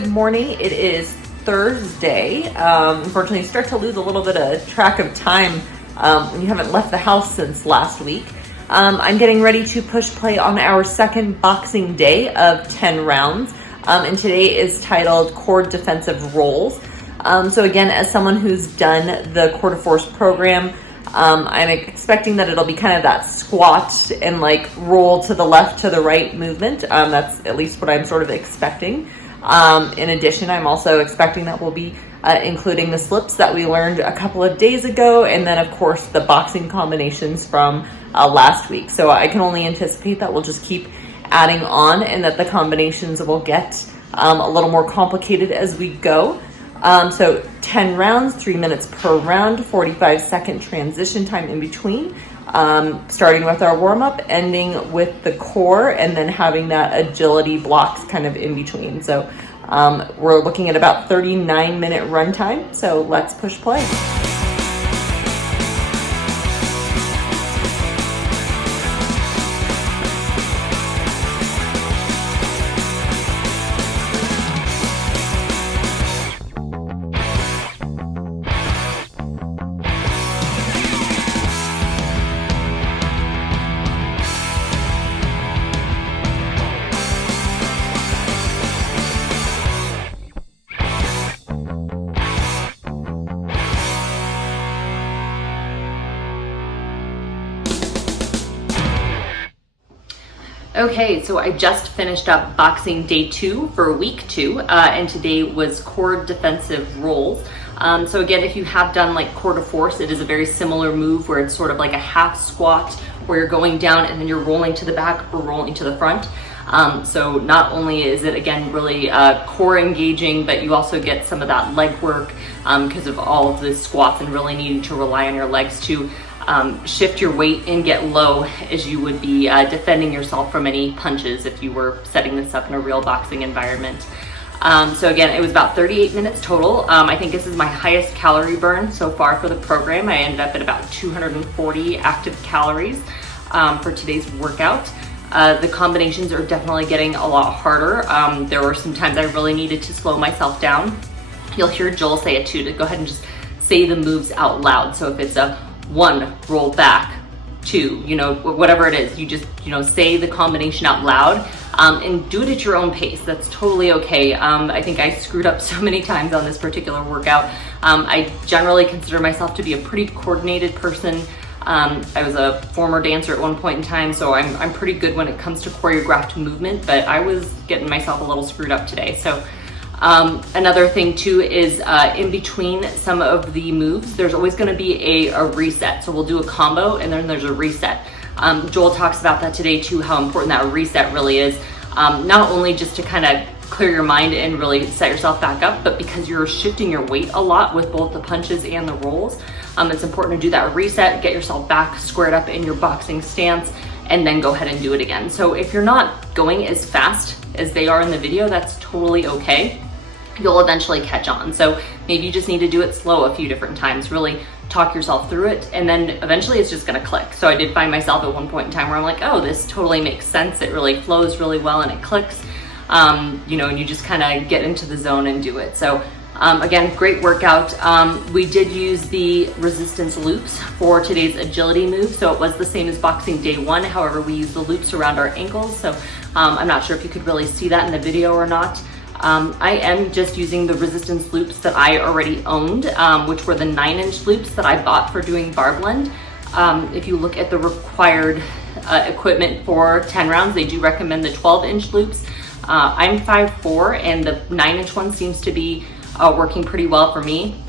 Good morning. It is Thursday. Unfortunately, you start to lose a little bit of track of time when you haven't left the house since last week. I'm getting ready to push play on our second boxing day of 10 rounds. And today is titled Core Defensive Rolls. So again, as someone who's done the Core de Force program, I'm expecting that it'll be kind of that squat and like roll to the left, to the right movement. That's at least what I'm sort of expecting. In addition, I'm also expecting that we'll be including the slips that we learned a couple of days ago, and then of course the boxing combinations from last week. So I can only anticipate that we'll just keep adding on and that the combinations will get a little more complicated as we go. So 10 rounds, 3 minutes per round, 45-second transition time in between, starting with our warm-up, ending with the core, and then having that agility blocks kind of in between. So we're looking at about 39-minute run time. So let's push play. Okay, so I just finished up boxing day 2 for week 2, and today was core defensive rolls. So again, if you have done like core de force, it is a very similar move where it's sort of like a half squat where you're going down and then you're rolling to the back or rolling to the front. So not only is it again really core engaging, but you also get some of that leg work because of all of the squats and really needing to rely on your legs to shift your weight and get low as you would be defending yourself from any punches if you were setting this up in a real boxing environment. So again, it was about 38 minutes total. I think this is my highest calorie burn so far for the program. I ended up at about 240 active calories for today's workout. The combinations are definitely getting a lot harder. There were some times I really needed to slow myself down. You'll hear Joel say it too, to go ahead and just say the moves out loud. So if it's a 1, roll back, 2, whatever it is, you just, say the combination out loud and do it at your own pace. That's totally okay. I think I screwed up so many times on this particular workout. I generally consider myself to be a pretty coordinated person. I was a former dancer at one point in time, so I'm pretty good when it comes to choreographed movement, but I was getting myself a little screwed up today. So another thing too is in between some of the moves, there's always going to be a reset. So we'll do a combo and then there's a reset. Joel talks about that today too, how important that reset really is. Not only just to kind of clear your mind and really set yourself back up, but because you're shifting your weight a lot with both the punches and the rolls. It's important to do that reset, get yourself back squared up in your boxing stance, and then go ahead and do it again. So if you're not going as fast as they are in the video, that's totally okay. You'll eventually catch on. So maybe you just need to do it slow a few different times, really talk yourself through it, and then eventually it's just gonna click. So I did find myself at one point in time where I'm like, oh, this totally makes sense. It really flows really well and it clicks, and you just kind of get into the zone and do it. So again, great workout. We did use the resistance loops for today's agility move. So it was the same as boxing day 1. However, we used the loops around our ankles. So I'm not sure if you could really see that in the video or not. I am just using the resistance loops that I already owned, which were the 9-inch loops that I bought for doing bar blend. If you look at the required equipment for 10 rounds, they do recommend the 12-inch loops. I'm 5'4", and the 9-inch one seems to be working pretty well for me.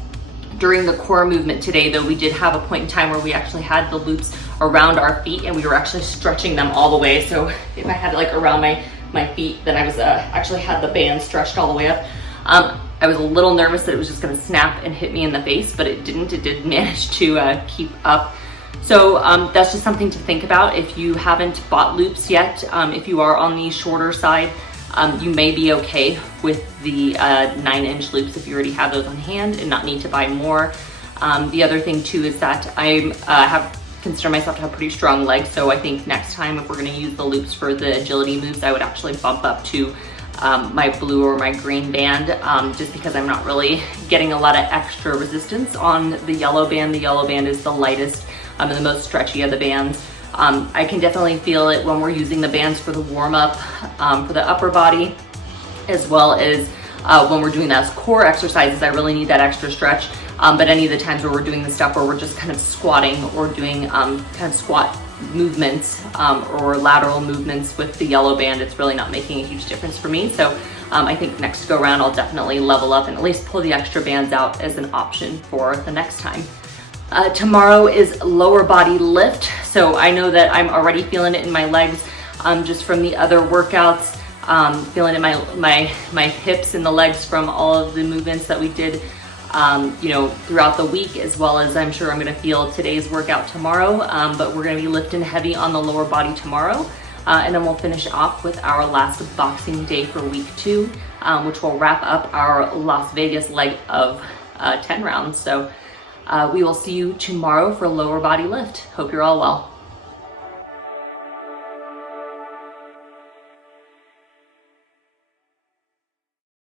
During the core movement today, though, we did have a point in time where we actually had the loops around our feet and we were actually stretching them all the way. So if I had it like around my feet, then I was actually had the band stretched all the way up. I was a little nervous that it was just gonna snap and hit me in the face, but it didn't. It did manage to keep up. So that's just something to think about if you haven't bought loops yet. If you are on the shorter side, you may be okay with the 9-inch loops if you already have those on hand and not need to buy more. The other thing too is that I consider myself to have pretty strong legs, so I think next time if we're going to use the loops for the agility moves, I would actually bump up to my blue or my green band, just because I'm not really getting a lot of extra resistance on the yellow band. The yellow band is the lightest and the most stretchy of the bands. I can definitely feel it when we're using the bands for the warm up for the upper body, as well as when we're doing those core exercises. I really need that extra stretch. But any of the times where we're doing the stuff where we're just kind of squatting or doing kind of squat movements or lateral movements with the yellow band, it's really not making a huge difference for me. So I think next go around I'll definitely level up and at least pull the extra bands out as an option for the next time. Tomorrow is lower body lift. So I know that I'm already feeling it in my legs just from the other workouts, feeling it in my hips and the legs from all of the movements that we did throughout the week, as well as I'm sure I'm going to feel today's workout tomorrow, but we're going to be lifting heavy on the lower body tomorrow, and then we'll finish off with our last boxing day for week 2, which will wrap up our Las Vegas leg of 10 rounds. So we will see you tomorrow for lower body lift. Hope you're all well.